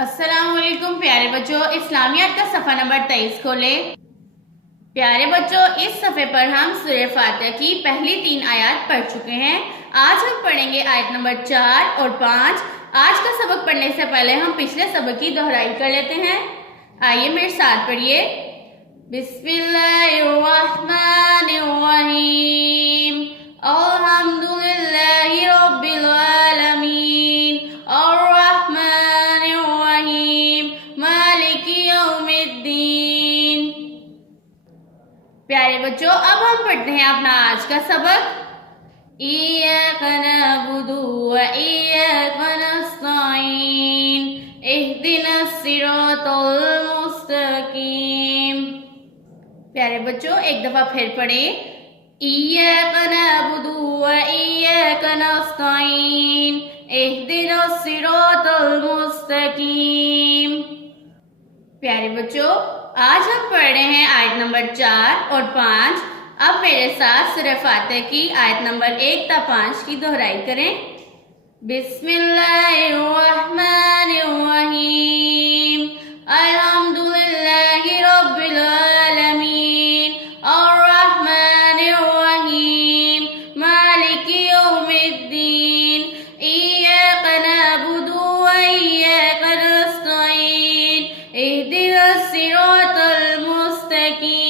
السلام علیکم پیارے بچوں، اسلامیات کا صفحہ نمبر 23 کھولیں۔ پیارے بچوں، اس صفحے پر ہم سورہ فاتحہ کی پہلی 3 آیات پڑھ چکے ہیں۔ آج ہم پڑھیں گے آیت نمبر 4 اور 5۔ آج کا سبق پڑھنے سے پہلے ہم پچھلے سبق کی دہرائی کر لیتے ہیں۔ آئیے میرے ساتھ پڑھیے۔ بسم اللہ الرحمن الرحیم، الحمدللہ رب العالمین، الرحمن الرحیم، مالک یوم الدین۔ پیارے بچوں، اب ہم پڑھتے ہیں اپنا آج کا سبق۔ ایاک نعبد و ایاک نستعین، اہدنا الصراط المستقیم۔ پیارے بچوں، ایک دفعہ پھر پڑھیں۔ ایاک نعبد و ایاک نستعین، اہدنا الصراط المستقیم۔ پیارے بچوں، آج ہم پڑھ رہے ہیں آیت نمبر 4 اور 5۔ اب میرے ساتھ سورہ فاتحہ کی آیت نمبر 1 تا 5 کی دہرائی کریں۔ بسم اللہ الرحمن الرحیم، الحمدللہ رب العالمین، الرحمن الرحیم، مالک یوم الدین، ایاک نعبد و ایاک نستعین، اہدنا الصراط المستقیم۔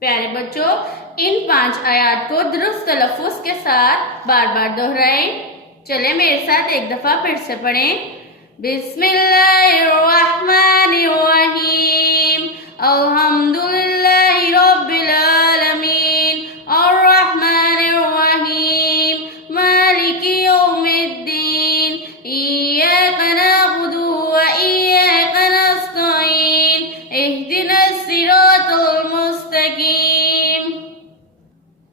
پیارے بچوں، ان 5 آیات کو درست تلفظ کے ساتھ بار بار دہرائیں۔ چلیں میرے ساتھ ایک دفعہ پھر سے پڑھیں۔ بسم اللہ الرحمن الرحیم، الحمدللہ رب العالمین، الرحمن الرحیم، مالک یوم الدین، ایاک نعبد و ایاک نستعین، اہدنا الصراط المستقیم۔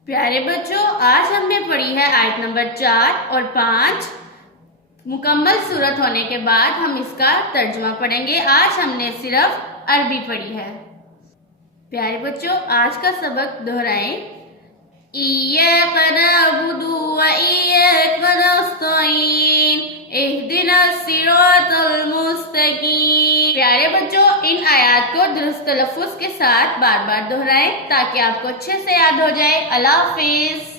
پیارے بچوں، آج ہم نے پڑھی ہے آیت نمبر 4 اور 5۔ مکمل صورت ہونے کے بعد ہم اس کا ترجمہ پڑھیں گے۔ آج ہم نے صرف عربی پڑھی ہے۔ پیارے بچوں، آج کا سبق دہرائیں۔ ایاک نعبد و ایاک نستعین، اہدنا الصراط المستقیم۔ پیارے بچوں، ان آیات کو درست تلفظ کے ساتھ بار بار دہرائیں تاکہ آپ کو اچھے سے یاد ہو جائے۔ اللہ حافظ۔